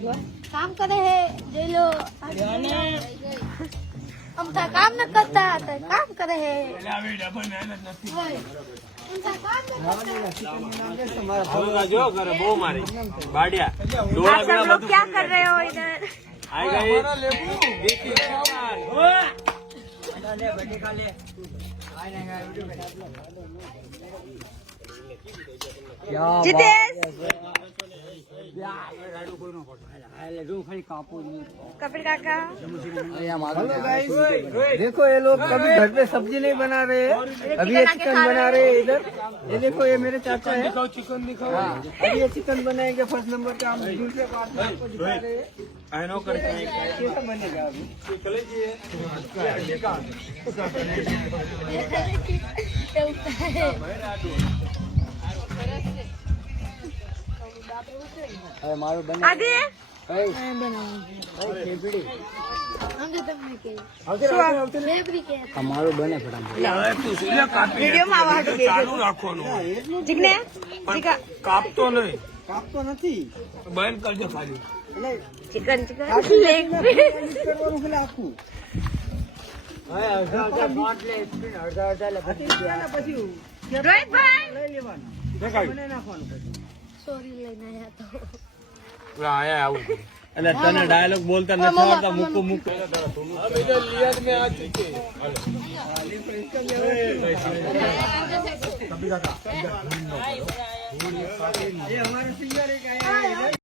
काम करे है जे लो हम था काम न करता तो काम करे है जो करे वो मारे बाड़िया आप सब लोग क्या कर रहे हो इधर? जितेश कपिल काका हेलो गाइस, देखो ये लोग कभी घर पे सब्जी नहीं बना रहे हैं, अभी ये चिकन बना रहे हैं इधर। ये देखो ये मेरे चाचा है, चिकन दिखाओ। अभी ये चिकन बनाएंगे फर्स्ट नंबर का, हम दूसरे पार्ट में आपको दिखा रहे हैं। कैसा बनेगा अभी मारो बने आदि અમારું બને ફટાફટ वीडियो में आवाज ચાલુ રાખવાનું जिगने કાપતો નહીં કાપતો નથી બંધ કરજો ખાલી એટલે चिकन चिकन लेग મિક્સ કરવાનું એટલે આખું અડધા પછી रोहित भाई લઈ લેવાનું બનાવી નાખવાનું પછી सॉरी लेना है तो આયા આવું એટલે તને ડાયલોગ બોલતા નથી આવડતા મૂકું મૂકું ये हमारे सिंगर एक आए हैं